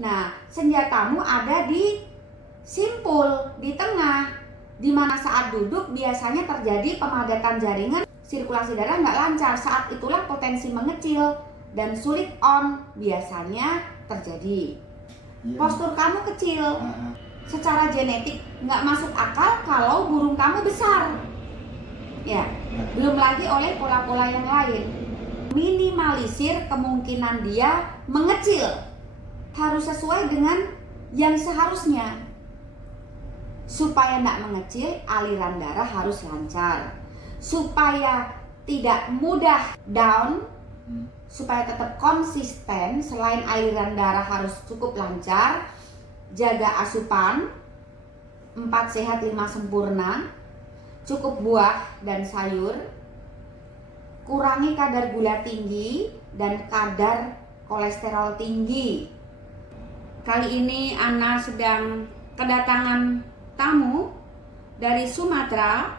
Nah, senjatamu ada di simpul, di tengah, di mana saat duduk biasanya terjadi pemadatan jaringan, sirkulasi darah nggak lancar. Saat itulah potensi mengecil dan sulit on biasanya terjadi. Postur kamu kecil, secara genetik nggak masuk akal kalau burung kamu besar. Ya, belum lagi oleh pola-pola yang lain. Minimalisir kemungkinan dia mengecil. Harus sesuai dengan yang seharusnya. Supaya tidak mengecil, aliran darah harus lancar. Supaya tidak mudah down, supaya tetap konsisten, selain aliran darah harus cukup lancar, jaga asupan 4 sehat 5 sempurna, cukup buah dan sayur, kurangi kadar gula tinggi dan kadar kolesterol tinggi. Kali ini Ana sedang kedatangan tamu dari Sumatera,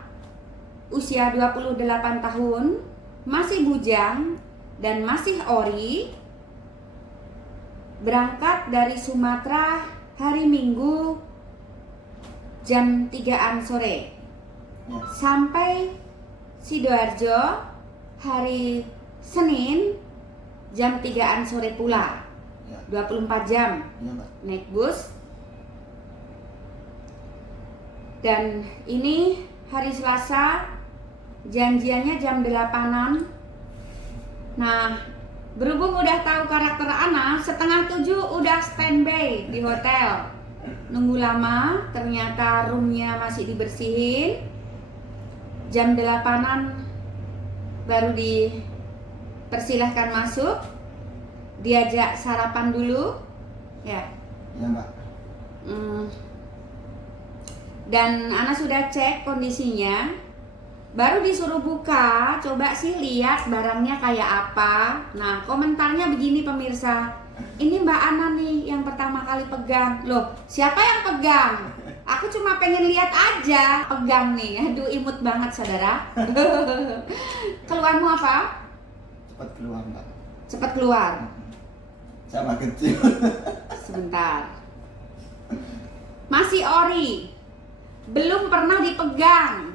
usia 28 tahun, masih bujang dan masih ori. Berangkat dari Sumatera hari Minggu jam 3-an sore, sampai Sidoarjo hari Senin jam 3-an sore pula. 24 jam naik bus. Dan ini hari Selasa, janjiannya jam 8-an. Nah, berhubung udah tahu karakter Ana, 6:30 udah standby di hotel. Nunggu lama, ternyata roomnya masih dibersihin. Jam 8-an baru dipersilahkan masuk. Diajak sarapan dulu, ya. Iya, Mbak. Dan Ana sudah cek kondisinya. Baru disuruh buka, coba sih lihat barangnya kayak apa. Nah, komentarnya begini pemirsa. Ini Mbak Ana nih yang pertama kali pegang. Loh, siapa yang pegang? Aku cuma pengen lihat aja. Pegang nih, aduh imut banget saudara. Keluarmu apa? Cepat keluar, Mbak. Cepat keluar. Sama kecil. Sebentar. Masih ori. Belum pernah dipegang.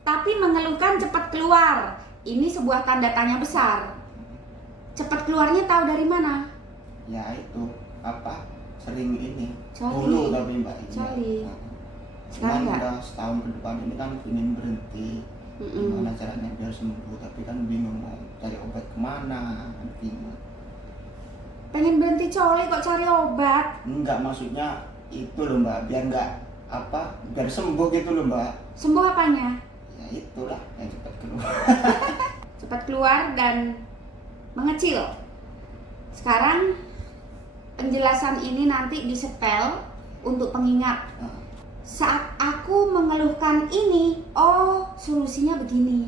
Tapi mengeluhkan cepat keluar. Ini sebuah tanda tanya besar. Cepat keluarnya tahu dari mana? Ya itu, apa? Sering ini. Coli. Dulu tapi Mbak ini. Coli. Nah, Sekarang cuman enggak? udah setahun ke depan ini kan ingin berhenti. Gimana caranya biar sembuh, tapi kan bingung mau cari obat kemana, bingung. Pengen berhenti coli kok cari obat? Enggak, maksudnya itu loh Mbak, biar enggak apa, biar sembuh gitu loh Mbak. Sembuh apanya? Ya itulah yang cepat keluar. Cepat keluar dan mengecil. Sekarang penjelasan ini nanti disetel untuk pengingat. Saat aku mengeluhkan ini, oh solusinya begini.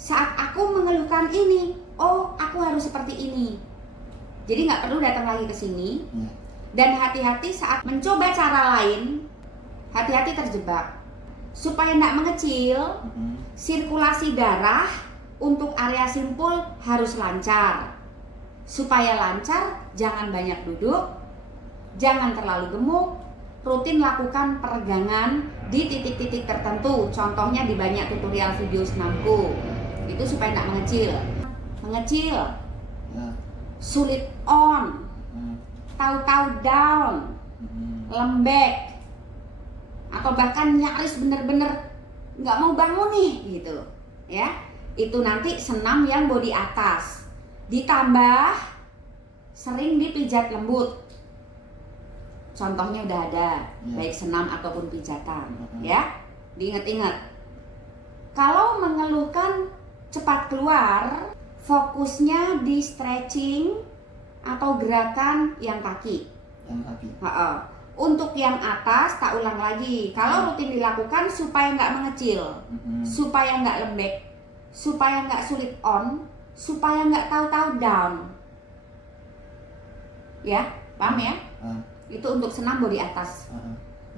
Saat aku mengeluhkan ini, oh aku harus seperti ini. Jadi nggak perlu datang lagi ke sini. Dan hati-hati saat mencoba cara lain, hati-hati terjebak. Supaya nggak mengecil, sirkulasi darah untuk area simpul harus lancar. Supaya lancar, jangan banyak duduk, jangan terlalu gemuk, rutin lakukan peregangan di titik-titik tertentu. Contohnya di banyak tutorial video senamku. Itu supaya nggak mengecil. Mengecil, sulit on, tahu-tahu down, lembek, atau bahkan nyaris bener-bener nggak mau bangun nih gitu ya. Itu nanti senam yang bodi atas, ditambah sering dipijat lembut. Contohnya udah ada, baik senam ataupun pijatan ya. Diingat-ingat, kalau mengeluhkan cepat keluar, fokusnya di stretching atau gerakan yang kaki. Yang kaki. Untuk yang atas, tak ulang lagi. Kalau rutin dilakukan supaya nggak mengecil, supaya nggak lembek, supaya nggak sulit on, supaya nggak tahu-tahu down. Ya, paham ya? Itu untuk senam bodi atas.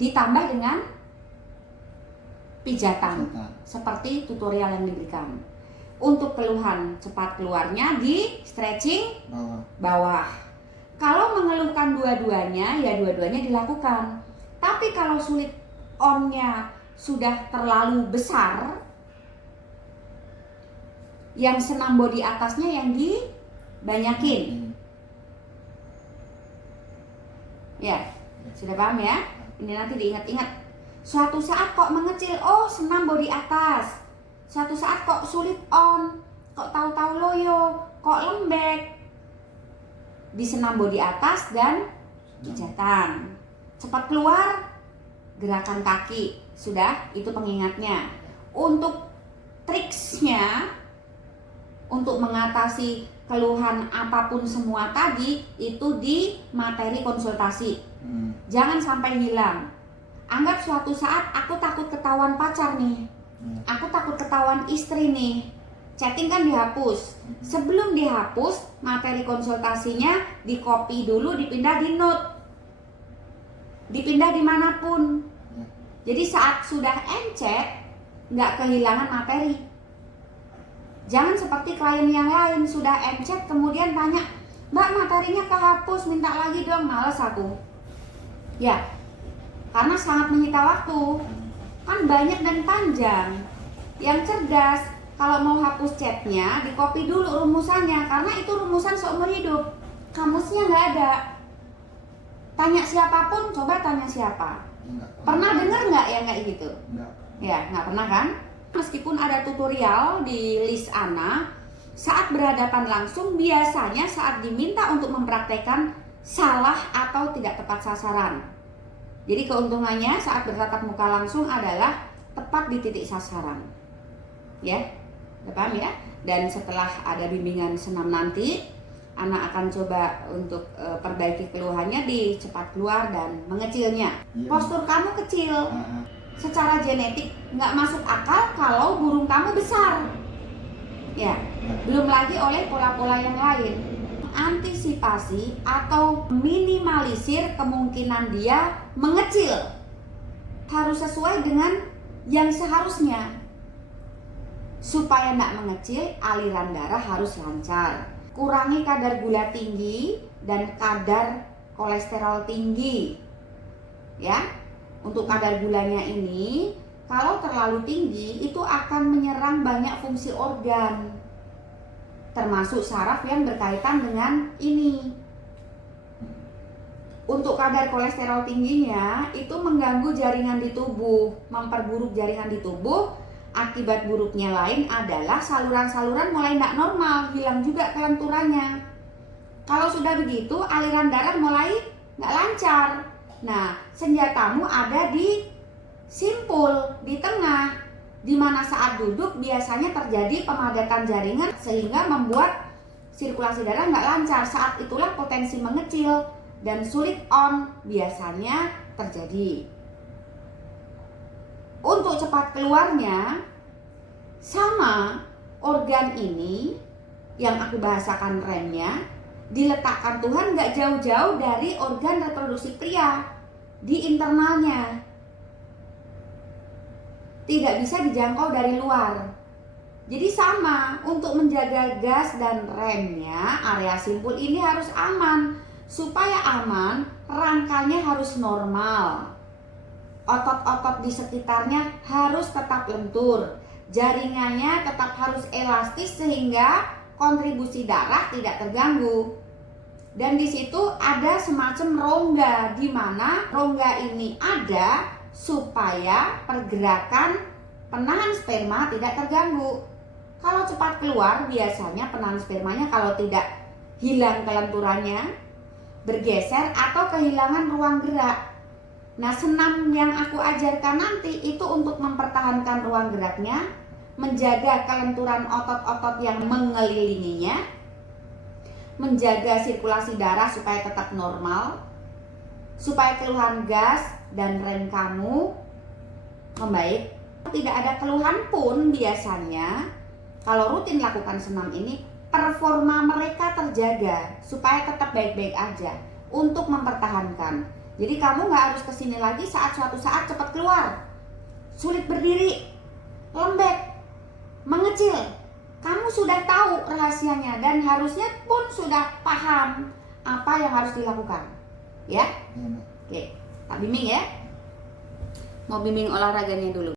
Ditambah dengan pijatan, seperti tutorial yang diberikan. Untuk keluhan cepat keluarnya di stretching bawah. Kalau mengeluhkan dua-duanya, ya dua-duanya dilakukan. Tapi kalau sulit on-nya sudah terlalu besar, yang senam body atasnya yang dibanyakin. Ya, sudah paham ya? Ini nanti diingat-ingat. Suatu saat kok mengecil, oh senam body atas. Suatu saat kok sulit on, kok tahu-tahu loyo, kok lembek. Di senam body atas dan pijatan. Cepat keluar, gerakan kaki. Sudah, itu pengingatnya. Untuk triksnya, untuk mengatasi keluhan apapun semua tadi, itu di materi konsultasi. Jangan sampai hilang. Anggap suatu saat aku takut ketahuan pacar nih, aku takut ketahuan istri nih. Chatting kan dihapus. Sebelum dihapus, materi konsultasinya di copy dulu, dipindah di note, dipindah dimanapun. Jadi saat sudah encet, nggak kehilangan materi. Jangan seperti klien yang lain, sudah encet kemudian tanya, Mbak materinya kehapus, minta lagi dong, males aku. Ya, karena sangat menyita waktu. Kan banyak dan panjang. Yang cerdas, kalau mau hapus chatnya, di copy dulu rumusannya, karena itu rumusan seumur hidup. Kamusnya nggak ada. Tanya siapapun, coba tanya siapa. Pernah dengar nggak yang kayak gitu? Enggak. Ya, nggak pernah kan? Meskipun ada tutorial di list Ana, saat berhadapan langsung biasanya saat diminta untuk mempraktekkan salah atau tidak tepat sasaran. Jadi keuntungannya saat bertatap muka langsung adalah tepat di titik sasaran. Ya, udah paham ya? Dan setelah ada bimbingan senam nanti, Ana akan coba untuk perbaiki keluhannya di cepat keluar dan mengecilnya. Postur kamu kecil. Secara genetik nggak masuk akal kalau burung kamu besar. Ya, belum lagi oleh pola-pola yang lain. Antisipasi atau minimalisir kemungkinan dia mengecil harus sesuai dengan yang seharusnya. Supaya nggak mengecil, aliran darah harus lancar. Kurangi kadar gula tinggi dan kadar kolesterol tinggi. Ya, untuk kadar gulanya ini, kalau terlalu tinggi itu akan menyerang banyak fungsi organ, termasuk saraf yang berkaitan dengan ini. Untuk kadar kolesterol tingginya itu mengganggu jaringan di tubuh, memperburuk jaringan di tubuh. Akibat buruknya lain adalah saluran-saluran mulai tidak normal, hilang juga kelenturannya. Kalau sudah begitu, aliran darah mulai nggak lancar. Nah, senjatamu ada di simpul, di tengah, di mana saat duduk biasanya terjadi pemadatan jaringan sehingga membuat sirkulasi darah nggak lancar. Saat itulah potensi mengecil dan sulit on biasanya terjadi. Untuk cepat keluarnya, sama organ ini yang aku bahasakan remnya diletakkan Tuhan nggak jauh-jauh dari organ reproduksi pria, di internalnya. Tidak bisa dijangkau dari luar. Jadi sama, untuk menjaga gas dan remnya, area simpul ini harus aman. Supaya aman, rangkanya harus normal. Otot-otot di sekitarnya harus tetap lentur. Jaringannya tetap harus elastis sehingga kontribusi darah tidak terganggu. Dan di situ ada semacam rongga, di mana rongga ini ada supaya pergerakan penahan sperma tidak terganggu. Kalau cepat keluar, biasanya penahan spermanya kalau tidak hilang kelenturannya, bergeser atau kehilangan ruang gerak. Nah, senam yang aku ajarkan nanti itu untuk mempertahankan ruang geraknya, menjaga kelenturan otot-otot yang mengelilinginya, menjaga sirkulasi darah supaya tetap normal, supaya keluhan gas dan rem kamu membaik. Tidak ada keluhan pun biasanya kalau rutin lakukan senam ini, performa mereka terjaga supaya tetap baik-baik aja untuk mempertahankan. Jadi kamu nggak harus kesini lagi saat suatu saat cepat keluar, sulit berdiri, lembek, mengecil. Kamu sudah tahu rahasianya dan harusnya pun sudah paham apa yang harus dilakukan. Ya? Iya, Mbak. Oke, tak bimbing ya. Mau bimbing olahraganya dulu.